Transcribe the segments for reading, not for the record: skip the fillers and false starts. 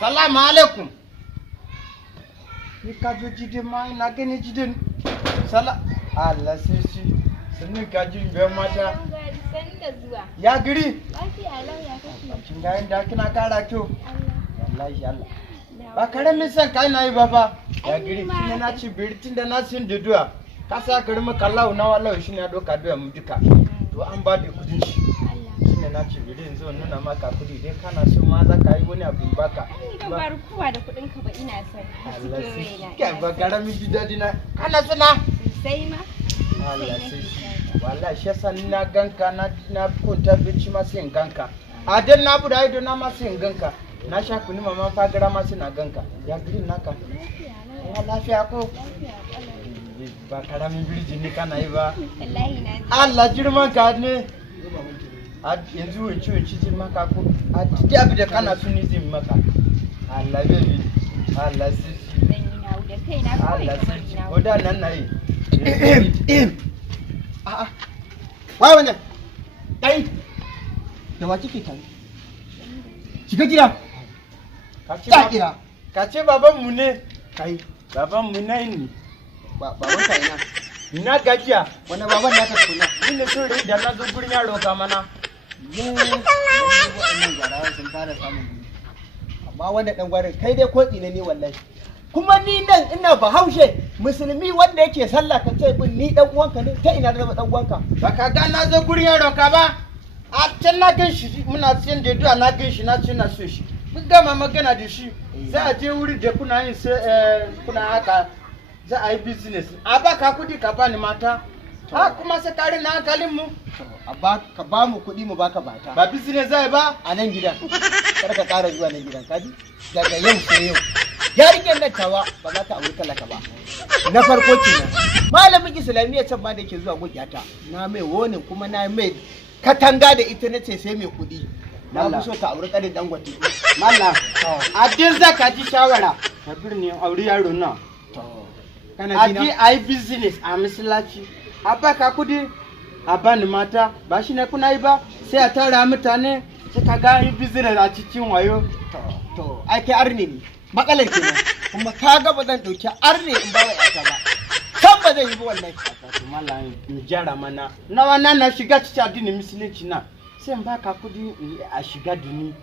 Salamu alaikum. Ni ka zo jidin ma ina gani jidin. Allah sai shi. Sannin ka jin bayan mata. Ya giri. Kin ga inda kina kara kyau. Wallahi Allah. Ba karamin san kai na yi ba fa. Ya giri shi na ci birtin da na sin duduwa. Ka sa ka rima kallahu na wallahi shi ne ya doka doya mu duka. To an ba da kudin shi. Shine na ce bari yanzu nuna maka kudi dai kana so ma za ka yi wani abu baka. Ni ba rukuwa da kudin ka ba ina son. Allah sai kai ba karamin jidadi na. Kana so na? Sai ma. Allah sai wallahi shi yasa na ganka na kunta bici ma sai in ganka. A dan na buda ido na ma sai in ganka. Na sha kuni mama fagara ma sai na ganka. Ya girin naka. Lafiya ko? Ba karamin birji ne kana yi ba. Wallahi na. Allah girman ka ne. Yanzu wanci zai maka ko a duk abin da kana suni zai maka. Allah baby. Allah sisi. Zan yi nawo da kaina kawai. Allah sisi. Oda nan na yi. A'a. Wai wannan. Kai. Da wa kike kai? Shiga gida. Ka kira. Ka ce baban mu ne. Kai. Baban mu ne ni. Baban ka ina. Ina gajiya. Wani baban na ta kuna. Ni ne so da na zo gurin yaro ka mana. Amma wanda dan gwarin kai dai kotsi ne wallahi. Kuma ni nan ina Bahaushe musulmi wanda yake sallah ka ce bin ni dan uwanka ne ta ina da dan uwanka. Ba ka ga na zo gurin yaro ka ba. A can na gan shi muna siyan da du'a na gan shi na ce na so shi. Mun gama magana da shi. Za a je wuri da kuna yin kuna haka za a yi business. A ba ka kudi ka bani mata. Ha kuma sai kare na hankalin mu. Ka ba mu kuɗi mu baka bata. Ba business zai ba a nan gidan. Kar ka ƙara zuwa nan gidan kaji. Daga yau sai yau. Yarinyar nan tawa ba za ta auri talaka ba. Na farko kenan. Malamin Islamiyya can ma da ke zuwa gogiyata. Na mai wonin kuma na mai katanga da ita nace sai mai kuɗi. Na fi so ta auri ƙarin Dangote. Mallam. A din zaka ji shawara. Ka birni auri yaro nan. Kana ji a yi business a masallaci. A baka kudi a bani mata ba shi ne kuna yi ba sai a tara mutane sai ka ga yi business a cikin wayo. To ai kai arne ne matsalar kenan kuma ka ga ba zan dauki arne in ba wa yata ba kan ba zan yi ba wallahi. To mallam in jara mana nawa na shiga cikin addinin musulunci na sai in baka kudi a shiga duni.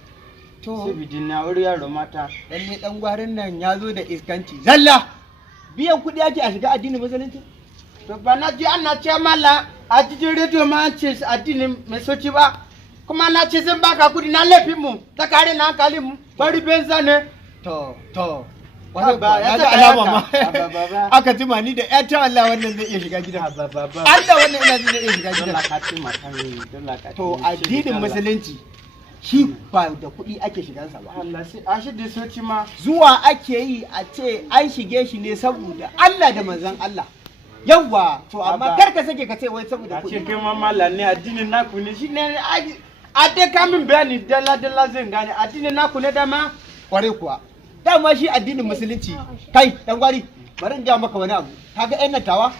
To sai bidin na wuri yaro mata lalle dan gwarin nan ya zo da iskanci zalla biyan kudi ake a shiga addinin musulunci. To ba na ji ana ce mala a cikin rediyo ma an ce addinin mai soci ba kuma na ce zan baka kudi na laifin mu ta kare na hankalin mu bari benza ne. To wani ba ya ga alama ma aka ji ma ni da ya ta Allah wannan zai iya shiga gidan. Allah wannan ina zai iya shiga gidan. Ka ce mata to addinin musulunci shi ba da kuɗi ake shigansa ba. Allah sai a shi da soci ma zuwa ake yi a ce an shige shi ne saboda Allah da manzon Allah. Yawwa to amma kar ka sake ka ce wai saboda kuɗi. A ce kai ma mallam ne addinin naku ne shi ne a dai ka min bayani dalla zan gane addinin naku ne dama kware kuwa. Dama shi addinin musulunci kai dan gwari bari in ga maka wani abu kaga ƴan natawa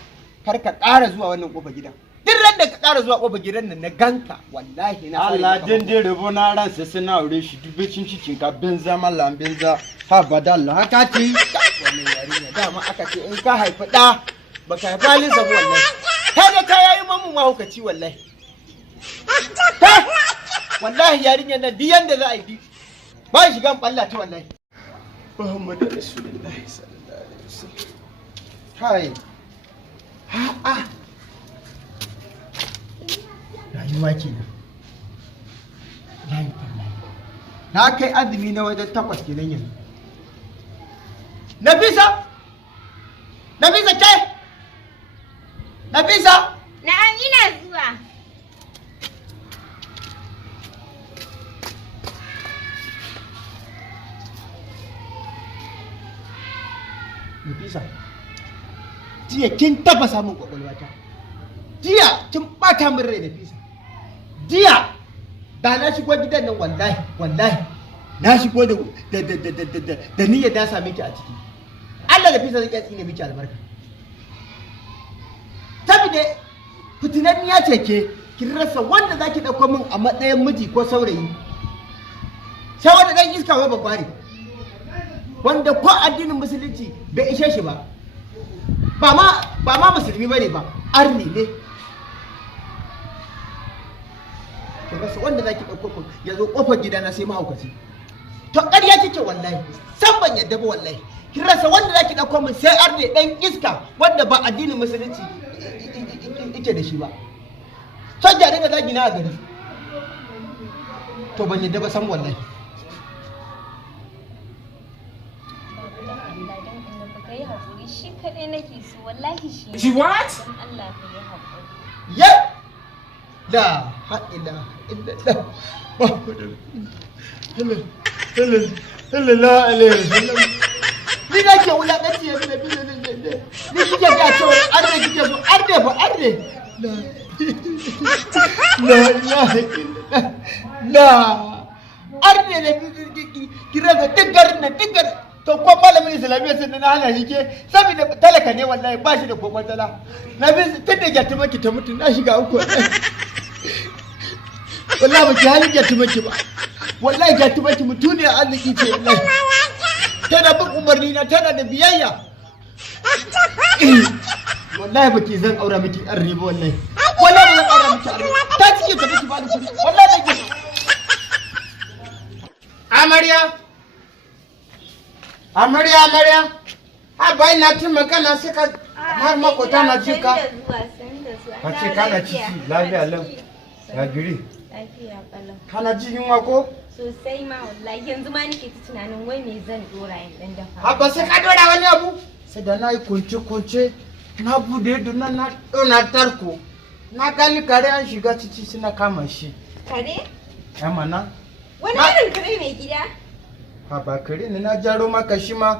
kar ka ƙara zuwa wannan kofar gidan. Duk ran da ka ƙara zuwa kofar gidan nan na ganka wallahi na Allah din dai rabo na ran sai na aure shi dubecin cikin ka benza mallam benza ha badalla haka ce wannan yarinya dama aka ce in ka haifi da baka haifi halin sabu wallahi kai da ka yayi mamu mahaukaci wallahi wallahi yarinyar nan duk yanda za a yi ba shigan balla ta wallahi Muhammadu Rasulullahi sallallahu alaihi wasallam kai rayuwa kenan na kai azumi na wajen 8 kenan yanzu Nafisa ke Nafisa! Na'am ina zuwa. Nafisa, jiya kin tafasa min kwakwalwata. Jiya kin bata min rai Nafisa. Jiya da na shigo gidan nan wallahi na shigo da niyyar da same ki a ciki. Allah Nafisa zai tsine miki albarka. Saboda fitinanniya ce ke kin rasa wanda zaki dauko min a matsayin miji ko saurayi. Sai wanda dan iska wai babbare. wanda ko addinin musulunci bai ishe shi ba. Ba ma musulmi bane ba, arni ne. Ki rasa wanda zaki dauko ku ya zo kofar gidana sai mahaukaci. To ƙarya kike wallahi, san ban yadda ba wallahi. Ki rasa wanda zaki dauko mun sai arne dan iska wanda ba addinin musulunci yake da shi ba. Soja ne da zagi na a gari. To ban yadda ba san wallahi. Shi kaɗai nake so wallahi shi. She what? Don Allah ka yi haƙuri. Ya! La ha'ila illallah. Sallallahu alaihi wasallam. Ni da ke wulaƙanci yanzu na biyu ne. Ni kike ga cewa arne kike so arne ba arne. La ilaha illallah. La arne ne kira ga diggar na diggar. To ko malamin islamiyya sun na hana shi ke saboda talaka ne wallahi ba shi da kokon tala. Na bi tun da gyatuma ki ta mutu na shiga uku. Wallahi ba ki halin gyatuma ki ba. Wallahi gyatuma ki mutu ne arziki ce wallahi. Tana bin umarni na tana da biyayya. Wallahi ba ki zan aura miki arni ba wallahi. Wallahi ba zan aura miki arni. Ta cike ta miki ba da kuɗi. Wallahi da ki. Amarya, a bai na tun magana sai ka har makota na ji ka. Ka ce kana ciki lafiya lau. Ya giri. Lafiya kalau. Kana ji yunwa ko? Sosai ma wallahi yanzu ma nake ta tunanin wai me zan dora in dan dafa. Ha ba sai ka dora wani abu? Sai da na yi kunce na bude duna na ɗona tarko. Na gani kare an shiga ciki suna kama shi. Kare? Ya mana? Wani irin kare mai gida? Ha ba kare ne na jaro maka shi ma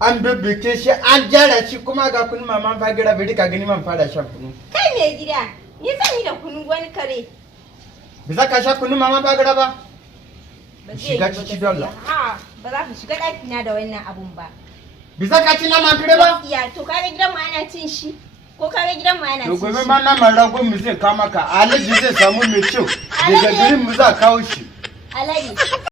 an bibbike shi an jara shi kuma ga kunu mama fagira bai ka gani man fara shan kunu. Kai mai gida, ni zan yi da kunu wani kare. Bisa ka sha kunu mama fagira ba? Ba zai yi Shiga ba ciki gaskiya. dole. Ha, ba za ka shiga ɗaki na da wannan abun ba. Bisa ka ci naman kare ba? Ya to kaga gidan mu ana cin shi. Ko kaga gidan mu ana To cin gobe shi. ma naman ragon mu zai kama ka alaji zai samu mai kyau daga garin mu za kawo shi. Alayi.